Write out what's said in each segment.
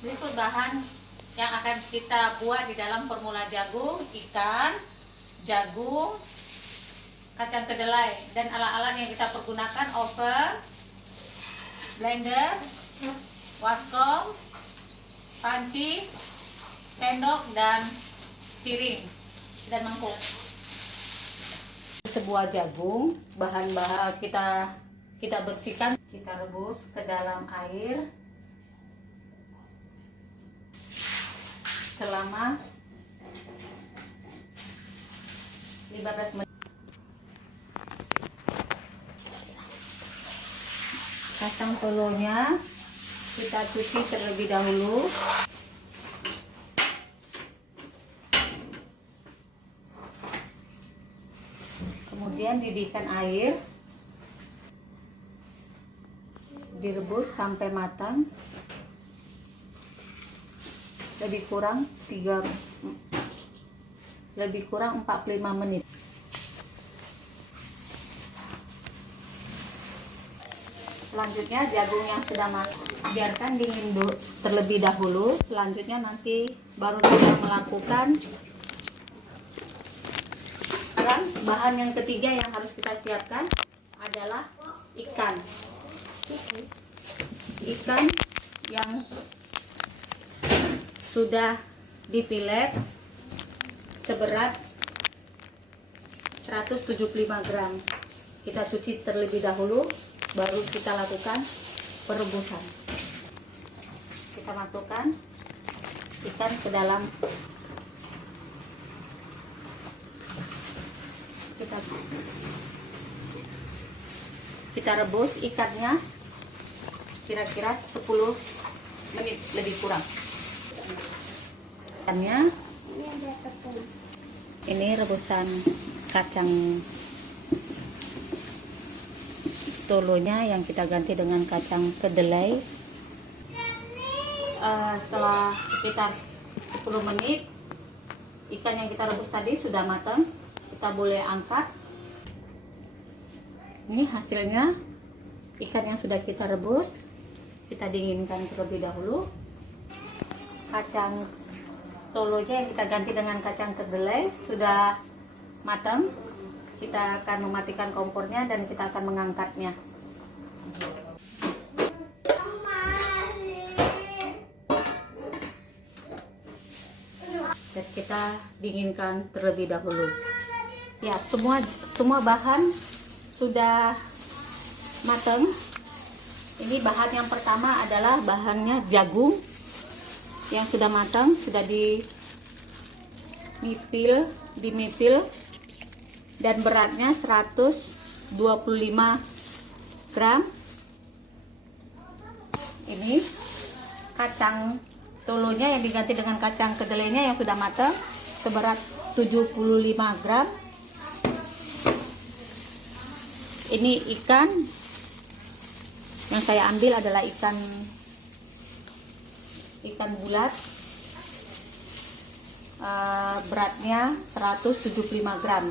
Berikut bahan yang akan kita buat di dalam formula jagung: ikan, jagung, kacang kedelai, dan alat-alat yang kita pergunakan: oven, blender, waskom, panci, sendok, dan piring dan mangkuk. Sebuah jagung, bahan-bahan kita bersihkan, kita rebus ke dalam air selama 15 menit. Kacang tolonya kita cuci terlebih dahulu. Kemudian didihkan air, direbus sampai matang, lebih kurang 45 menit. Selanjutnya jagung yang sudah matang biarkan dingin terlebih dahulu. Selanjutnya nanti baru kita melakukan. Sekarang bahan yang ketiga yang harus kita siapkan adalah ikan. Ikan yang sudah dipilet seberat 175 gram. Kita cuci terlebih dahulu, baru kita lakukan perebusan. Kita masukkan ikan ke dalam, kita rebus ikannya kira-kira 10 menit lebih kurang. Ikannya ini rebusan kacang tolonya yang kita ganti dengan kacang kedelai. Setelah sekitar 10 menit ikan yang kita rebus tadi sudah matang. Kita boleh angkat. Ini hasilnya ikan yang sudah kita rebus. Kita dinginkan terlebih dahulu. Kacang tolonya yang kita ganti dengan kacang kedelai sudah matang. Kita akan mematikan kompornya dan kita akan mengangkatnya. Dan kita dinginkan terlebih dahulu. Ya, semua bahan sudah matang. Ini bahan yang pertama adalah bahannya jagung yang sudah matang, sudah dimipil dan beratnya 125 gram. Ini kacang tolonya yang diganti dengan kacang kedelainya yang sudah matang seberat 75 gram. Ini ikan yang saya ambil adalah ikan bulat, beratnya 175 gram.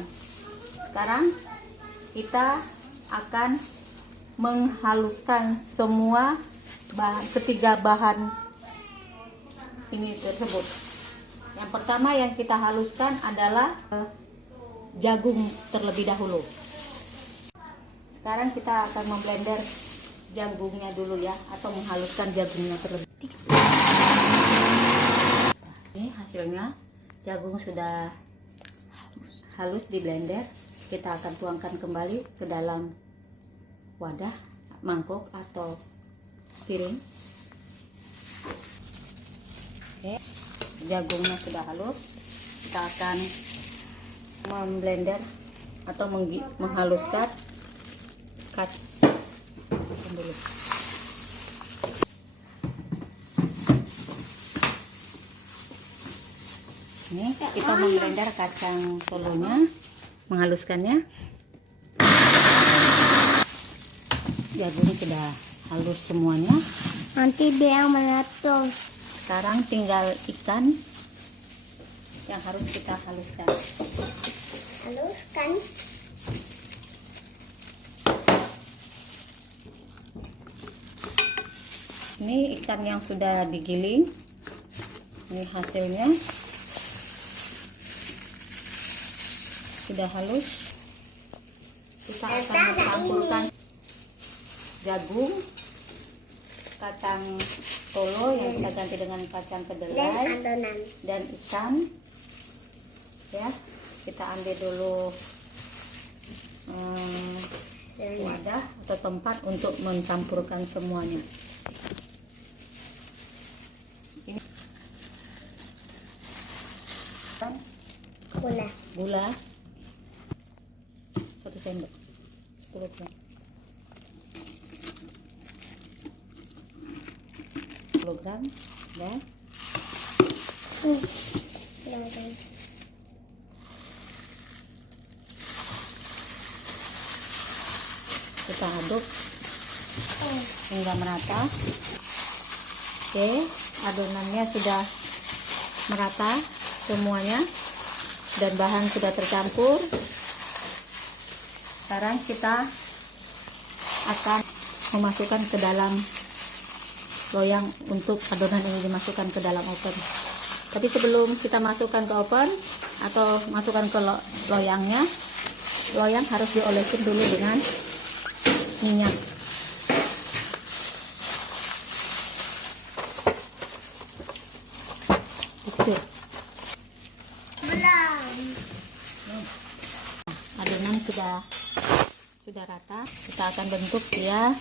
Sekarang kita akan menghaluskan semua ketiga bahan ini tersebut. Yang pertama yang kita haluskan adalah jagung terlebih dahulu. Sekarang kita akan memblender jagungnya dulu ya, atau menghaluskan jagungnya terlebih. Ini hasilnya, jagung sudah halus di blender. Kita akan tuangkan kembali ke dalam wadah, mangkok atau piring. Oke, jagungnya sudah halus. Kita akan memblender atau menghaluskan dulu. Ini kita memblender kacang tolonya, menghaluskannya. Jagung sudah halus semuanya. Nanti dia meletus. Sekarang tinggal ikan yang harus kita haluskan. Haluskan. Ini ikan yang sudah digiling. Ini hasilnya. Sudah halus. Kita akan mencampurkan jagung, kacang tolo yang kita ganti dengan kacang kedelai, dan ikan. Ya, kita ambil dulu wadah atau tempat untuk mencampurkan semuanya. Ini gula 1 sendok, 10 gram, 10 gram, ya. Kita aduk hingga merata. Oke, adonannya sudah merata semuanya dan bahan sudah tercampur. Sekarang kita akan memasukkan ke dalam loyang untuk adonan ini dimasukkan ke dalam oven. Tapi sebelum kita masukkan ke oven atau masukkan ke loyangnya, loyang harus diolesin dulu dengan minyak. Adonan sudah rata. Kita akan bentuk dia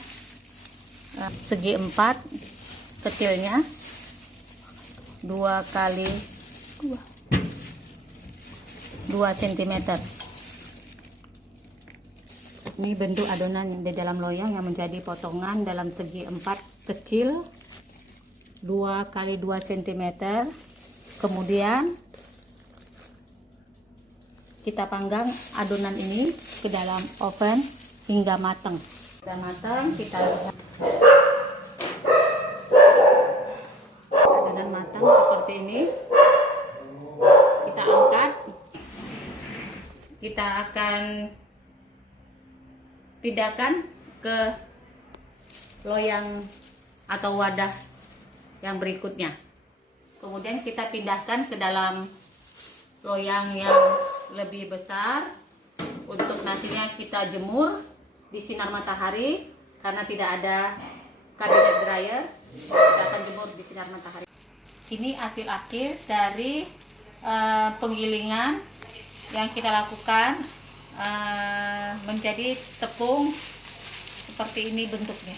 segi 4 kecilnya, 2 kali 2 cm. Ini bentuk adonan di dalam loyang yang menjadi potongan dalam segi 4 kecil, 2 kali 2 cm. Kemudian kita panggang adonan ini ke dalam oven hingga matang. Sudah matang, kita lihat adonan matang seperti ini. Kita angkat. Kita akan pindahkan ke loyang atau wadah yang berikutnya. Kemudian kita pindahkan ke dalam loyang yang lebih besar. Untuk nasinya kita jemur di sinar matahari karena tidak ada kabinet dryer. Kita akan jemur di sinar matahari. Ini hasil akhir dari penggilingan yang kita lakukan, menjadi tepung seperti ini bentuknya.